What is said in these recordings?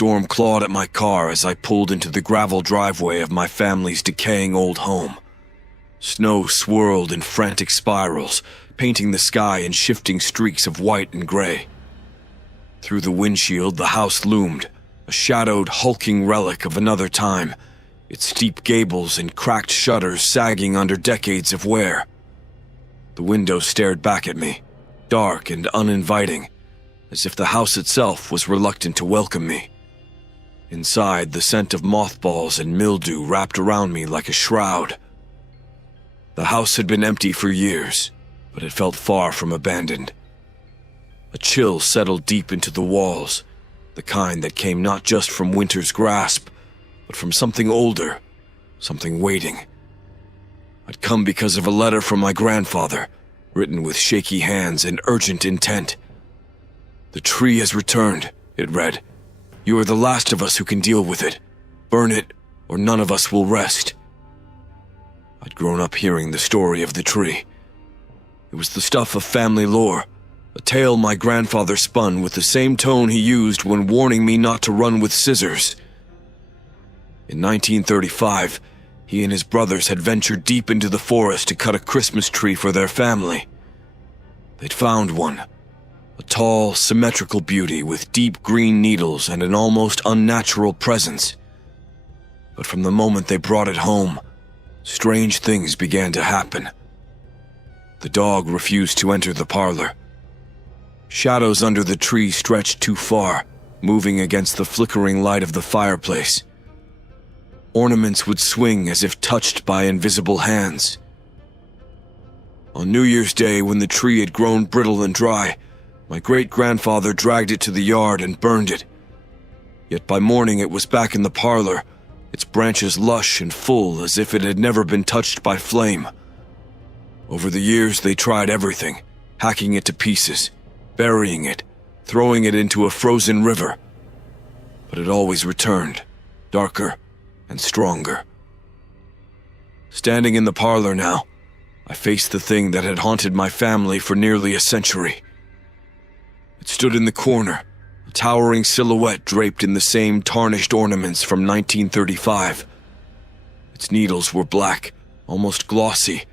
thunderstorm clawed at my car as I pulled into the gravel driveway of my family's decaying old home. Snow swirled in frantic spirals, painting the sky in shifting streaks of white and gray. Through the windshield, the house loomed, a shadowed, hulking relic of another time, its steep gables and cracked shutters sagging under decades of wear. The window stared back at me, dark and uninviting, as if the house itself was reluctant to welcome me. Inside, the scent of mothballs and mildew wrapped around me like a shroud. The house had been empty for years, but it felt far from abandoned. A chill settled deep into the walls, the kind that came not just from winter's grasp, but from something older, something waiting. I'd come because of a letter from my grandfather, written with shaky hands and urgent intent. "The tree has returned," it read. "You are the last of us who can deal with it. Burn it, or none of us will rest." I'd grown up hearing the story of the tree. It was the stuff of family lore, a tale my grandfather spun with the same tone he used when warning me not to run with scissors. In 1935, he and his brothers had ventured deep into the forest to cut a Christmas tree for their family. They'd found one, a tall, symmetrical beauty with deep green needles and an almost unnatural presence. But from the moment they brought it home, strange things began to happen. The dog refused to enter the parlor. Shadows under the tree stretched too far, moving against the flickering light of the fireplace. Ornaments would swing as if touched by invisible hands. On New Year's Day, when the tree had grown brittle and dry, my great-grandfather dragged it to the yard and burned it. Yet by morning it was back in the parlor, its branches lush and full as if it had never been touched by flame. Over the years they tried everything, hacking it to pieces, burying it, throwing it into a frozen river. But it always returned, darker and stronger. Standing in the parlor now, I faced the thing that had haunted my family for nearly a century. It stood in the corner, a towering silhouette draped in the same tarnished ornaments from 1935. Its needles were black, almost glossy,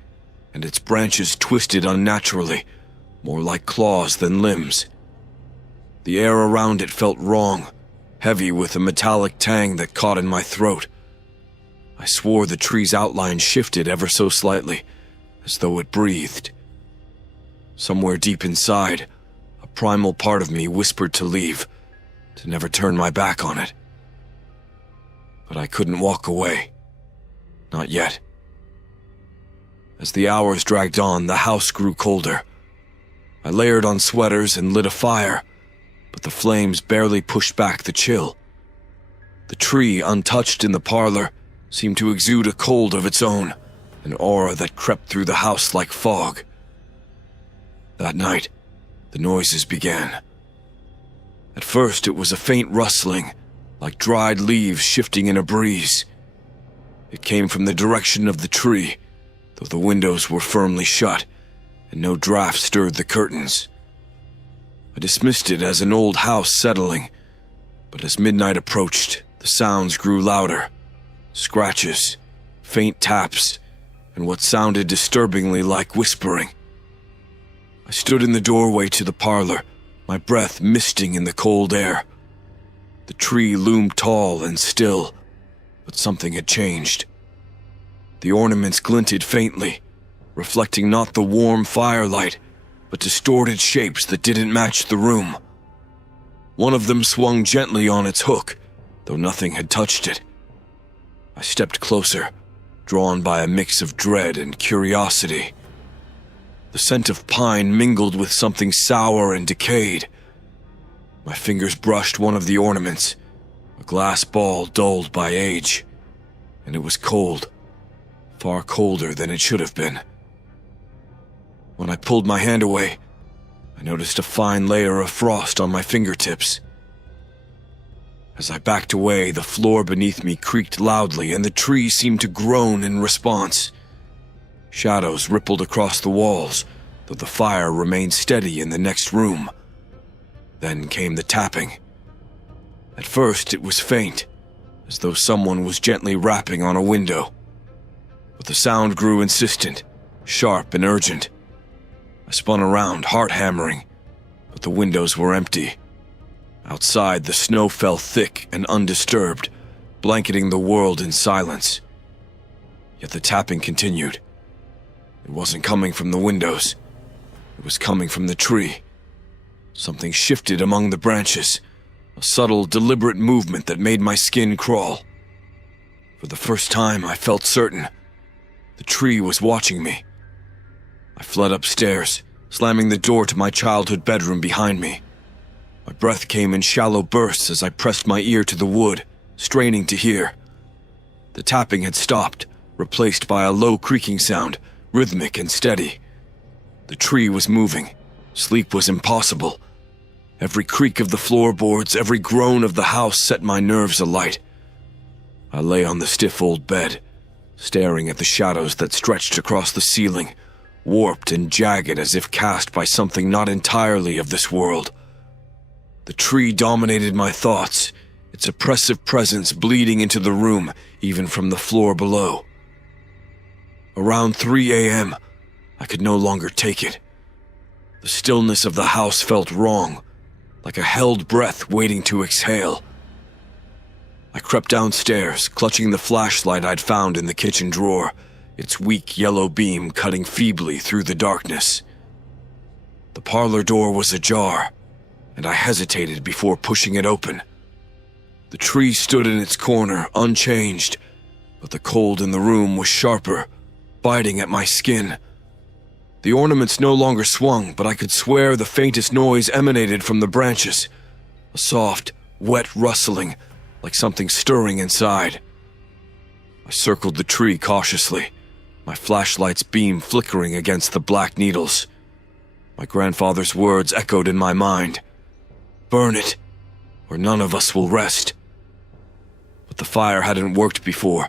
and its branches twisted unnaturally, more like claws than limbs. The air around it felt wrong, heavy with a metallic tang that caught in my throat. I swore the tree's outline shifted ever so slightly, as though it breathed. Somewhere deep inside, a primal part of me whispered to leave, to never turn my back on it. But I couldn't walk away. Not yet. As the hours dragged on, the house grew colder. I layered on sweaters and lit a fire, but the flames barely pushed back the chill. The tree, untouched in the parlor, seemed to exude a cold of its own, an aura that crept through the house like fog. That night, the noises began. At first, it was a faint rustling, like dried leaves shifting in a breeze. It came from the direction of the tree, though the windows were firmly shut, and no draft stirred the curtains. I dismissed it as an old house settling, but as midnight approached, the sounds grew louder. Scratches, faint taps, and what sounded disturbingly like whispering. I stood in the doorway to the parlor, my breath misting in the cold air. The tree loomed tall and still, but something had changed. The ornaments glinted faintly, reflecting not the warm firelight, but distorted shapes that didn't match the room. One of them swung gently on its hook, though nothing had touched it. I stepped closer, drawn by a mix of dread and curiosity. The scent of pine mingled with something sour and decayed. My fingers brushed one of the ornaments, a glass ball dulled by age, and it was cold, far colder than it should have been. When I pulled my hand away, I noticed a fine layer of frost on my fingertips. As I backed away, the floor beneath me creaked loudly, and the tree seemed to groan in response. Shadows rippled across the walls, though the fire remained steady in the next room. Then came the tapping. At first, it was faint, as though someone was gently rapping on a window. But the sound grew insistent, sharp and urgent. I spun around, heart hammering, but the windows were empty. Outside, the snow fell thick and undisturbed, blanketing the world in silence. Yet the tapping continued. It wasn't coming from the windows. It was coming from the tree. Something shifted among the branches, a subtle, deliberate movement that made my skin crawl. For the first time, I felt certain the tree was watching me. I fled upstairs, slamming the door to my childhood bedroom behind me. My breath came in shallow bursts as I pressed my ear to the wood, straining to hear. The tapping had stopped, replaced by a low creaking sound, rhythmic and steady. The tree was moving. Sleep was impossible. Every creak of the floorboards, every groan of the house set my nerves alight. I lay on the stiff old bed, staring at the shadows that stretched across the ceiling, warped and jagged as if cast by something not entirely of this world. The tree dominated my thoughts, its oppressive presence bleeding into the room, even from the floor below. Around 3 a.m., I could no longer take it. The stillness of the house felt wrong, like a held breath waiting to exhale. I crept downstairs, clutching the flashlight I'd found in the kitchen drawer, its weak yellow beam cutting feebly through the darkness. The parlor door was ajar, and I hesitated before pushing it open. The tree stood in its corner, unchanged, but the cold in the room was sharper, biting at my skin. The ornaments no longer swung, but I could swear the faintest noise emanated from the branches, a soft, wet rustling, like something stirring inside. I circled the tree cautiously, my flashlight's beam flickering against the black needles. My grandfather's words echoed in my mind. "Burn it, or none of us will rest." But the fire hadn't worked before,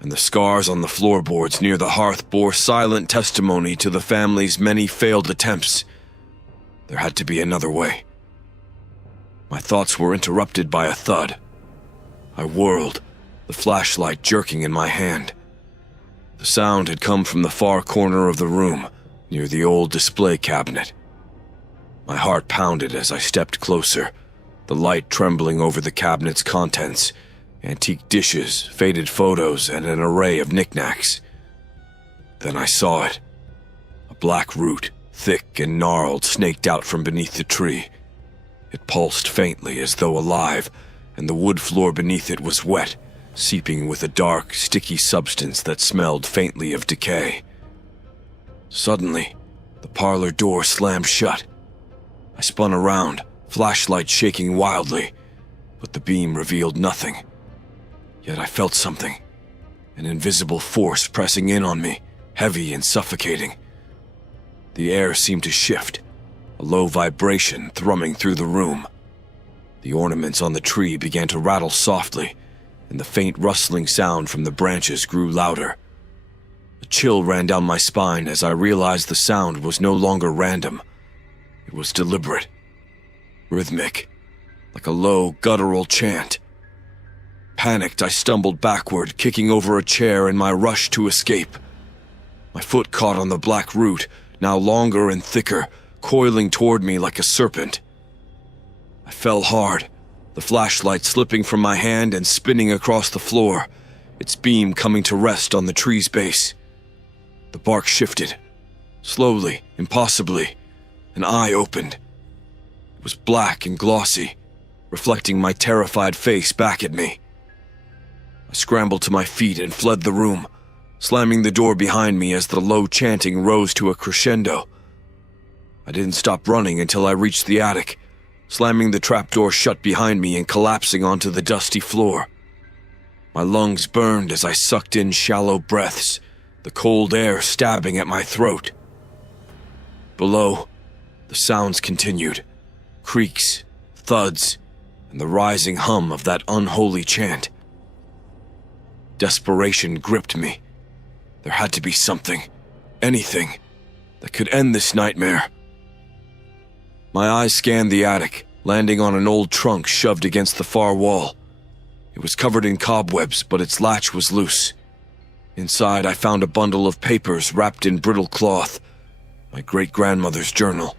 and the scars on the floorboards near the hearth bore silent testimony to the family's many failed attempts. There had to be another way. My thoughts were interrupted by a thud. I whirled, the flashlight jerking in my hand. The sound had come from the far corner of the room, near the old display cabinet. My heart pounded as I stepped closer, the light trembling over the cabinet's contents, antique dishes, faded photos, and an array of knickknacks. Then I saw it. A black root, thick and gnarled, snaked out from beneath the tree. It pulsed faintly as though alive, and the wood floor beneath it was wet, seeping with a dark, sticky substance that smelled faintly of decay. Suddenly, the parlor door slammed shut. I spun around, flashlight shaking wildly, but the beam revealed nothing. Yet I felt something, an invisible force pressing in on me, heavy and suffocating. The air seemed to shift, a low vibration thrumming through the room. The ornaments on the tree began to rattle softly, and the faint rustling sound from the branches grew louder. A chill ran down my spine as I realized the sound was no longer random. It was deliberate, rhythmic, like a low, guttural chant. Panicked, I stumbled backward, kicking over a chair in my rush to escape. My foot caught on the black root, now longer and thicker, coiling toward me like a serpent. I fell hard, the flashlight slipping from my hand and spinning across the floor, its beam coming to rest on the tree's base. The bark shifted. Slowly, impossibly, an eye opened. It was black and glossy, reflecting my terrified face back at me. I scrambled to my feet and fled the room, slamming the door behind me as the low chanting rose to a crescendo. I didn't stop running until I reached the attic, slamming the trapdoor shut behind me and collapsing onto the dusty floor. My lungs burned as I sucked in shallow breaths, the cold air stabbing at my throat. Below, the sounds continued, creaks, thuds, and the rising hum of that unholy chant. Desperation gripped me. There had to be something, anything, that could end this nightmare. My eyes scanned the attic, landing on an old trunk shoved against the far wall. It was covered in cobwebs, but its latch was loose. Inside, I found a bundle of papers wrapped in brittle cloth, my great-grandmother's journal.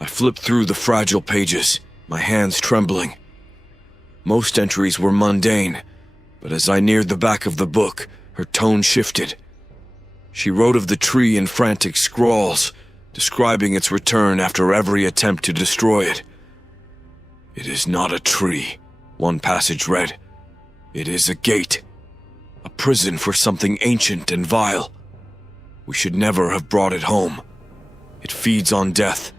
I flipped through the fragile pages, my hands trembling. Most entries were mundane, but as I neared the back of the book, her tone shifted. She wrote of the tree in frantic scrawls, describing its return after every attempt to destroy it. "It is not a tree," one passage read. "It is a gate, a prison for something ancient and vile. We should never have brought it home. It feeds on death,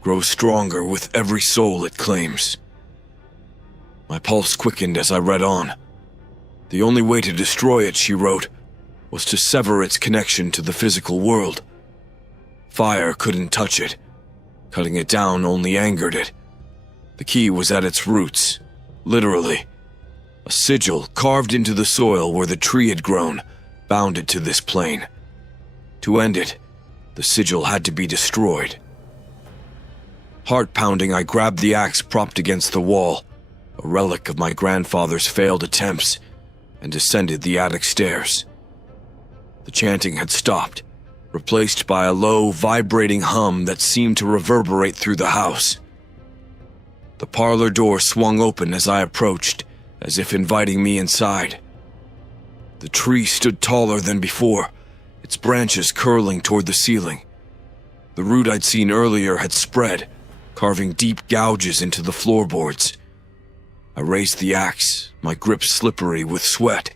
grows stronger with every soul it claims." My pulse quickened as I read on. The only way to destroy it, she wrote, was to sever its connection to the physical world. Fire couldn't touch it. Cutting it down only angered it. The key was at its roots, literally. A sigil carved into the soil where the tree had grown, bound it to this plane. To end it, the sigil had to be destroyed. Heart-pounding, I grabbed the axe propped against the wall, a relic of my grandfather's failed attempts, and descended the attic stairs. The chanting had stopped, replaced by a low, vibrating hum that seemed to reverberate through the house. The parlor door swung open as I approached, as if inviting me inside. The tree stood taller than before, its branches curling toward the ceiling. The root I'd seen earlier had spread, carving deep gouges into the floorboards. I raised the axe, my grip slippery with sweat.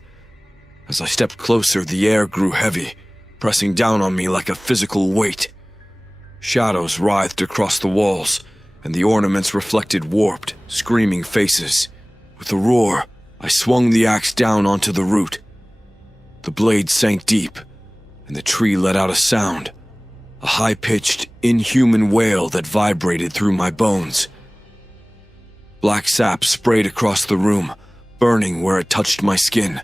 As I stepped closer, the air grew heavy, pressing down on me like a physical weight. Shadows writhed across the walls, and the ornaments reflected warped, screaming faces. With a roar, I swung the axe down onto the root. The blade sank deep, and the tree let out a sound, a high-pitched, inhuman wail that vibrated through my bones. Black sap sprayed across the room, burning where it touched my skin.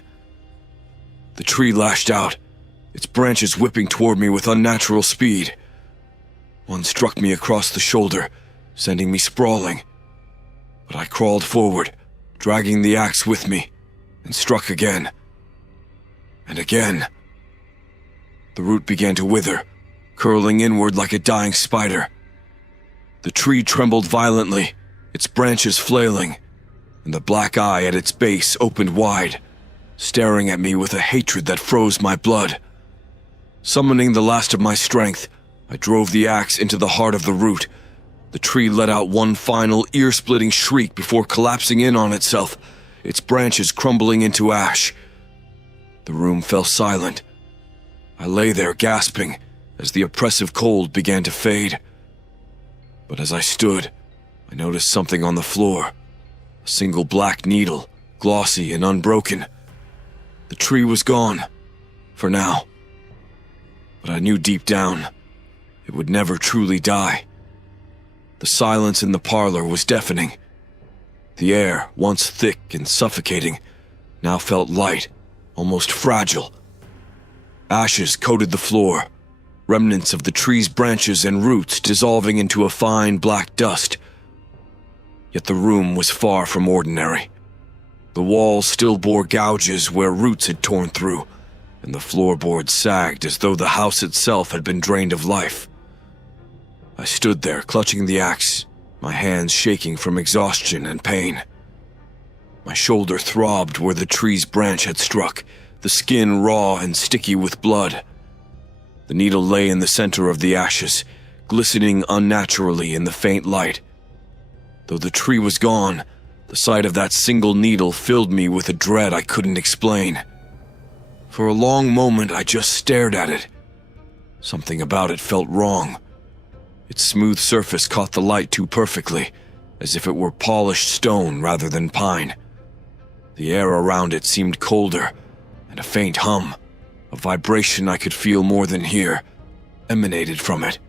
The tree lashed out, its branches whipping toward me with unnatural speed. One struck me across the shoulder, sending me sprawling. But I crawled forward, dragging the axe with me, and struck again. And again. The root began to wither, curling inward like a dying spider. The tree trembled violently, its branches flailing, and the black eye at its base opened wide, staring at me with a hatred that froze my blood. Summoning the last of my strength, I drove the axe into the heart of the root. The tree let out one final ear-splitting shriek before collapsing in on itself, its branches crumbling into ash. The room fell silent. I lay there gasping as the oppressive cold began to fade. But as I stood, I noticed something on the floor. A single black needle, glossy and unbroken. The tree was gone, for now. But I knew deep down, it would never truly die. The silence in the parlor was deafening. The air, once thick and suffocating, now felt light, almost fragile. Ashes coated the floor, remnants of the tree's branches and roots dissolving into a fine black dust. Yet the room was far from ordinary. The walls still bore gouges where roots had torn through, and the floorboards sagged as though the house itself had been drained of life. I stood there, clutching the axe, my hands shaking from exhaustion and pain. My shoulder throbbed where the tree's branch had struck, the skin raw and sticky with blood. The needle lay in the center of the ashes, glistening unnaturally in the faint light. Though the tree was gone, the sight of that single needle filled me with a dread I couldn't explain. For a long moment, I just stared at it. Something about it felt wrong. Its smooth surface caught the light too perfectly, as if it were polished stone rather than pine. The air around it seemed colder, and a faint hum, a vibration I could feel more than hear, emanated from it.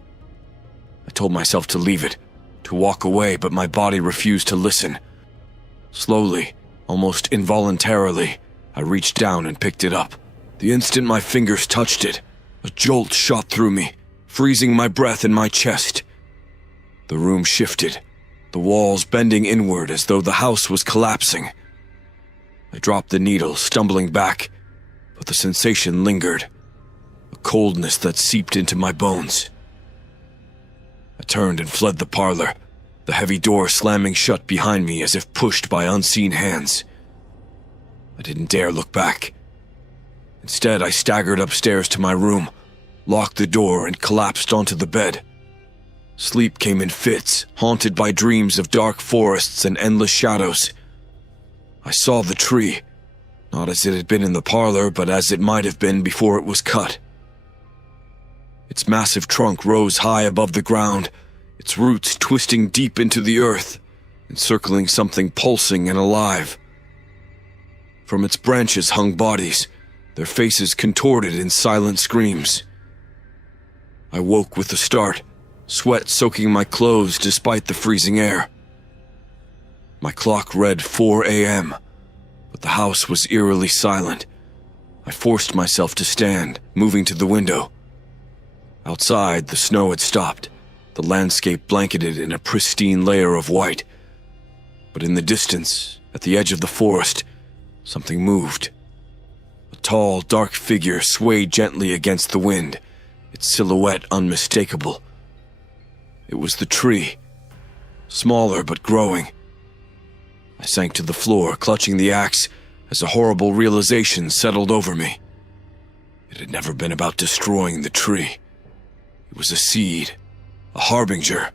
I told myself to leave it, to walk away, but my body refused to listen. Slowly, almost involuntarily, I reached down and picked it up. The instant my fingers touched it, a jolt shot through me, freezing my breath in my chest. The room shifted, the walls bending inward as though the house was collapsing. I dropped the needle, stumbling back, but the sensation lingered, a coldness that seeped into my bones. I turned and fled the parlor, the heavy door slamming shut behind me as if pushed by unseen hands. I didn't dare look back. Instead, I staggered upstairs to my room, locked the door, and collapsed onto the bed. Sleep came in fits, haunted by dreams of dark forests and endless shadows. I saw the tree, not as it had been in the parlor, but as it might have been before it was cut. Its massive trunk rose high above the ground, its roots twisting deep into the earth, encircling something pulsing and alive. From its branches hung bodies, their faces contorted in silent screams. I woke with a start, sweat soaking my clothes despite the freezing air. My clock read 4 a.m., but the house was eerily silent. I forced myself to stand, moving to the window. Outside, the snow had stopped, the landscape blanketed in a pristine layer of white. But in the distance, at the edge of the forest, something moved. A tall, dark figure swayed gently against the wind, its silhouette unmistakable. It was the tree, smaller but growing. I sank to the floor, clutching the axe, as a horrible realization settled over me. It had never been about destroying the tree. It was a seed, a harbinger,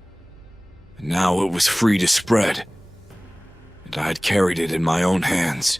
and now it was free to spread, and I had carried it in my own hands.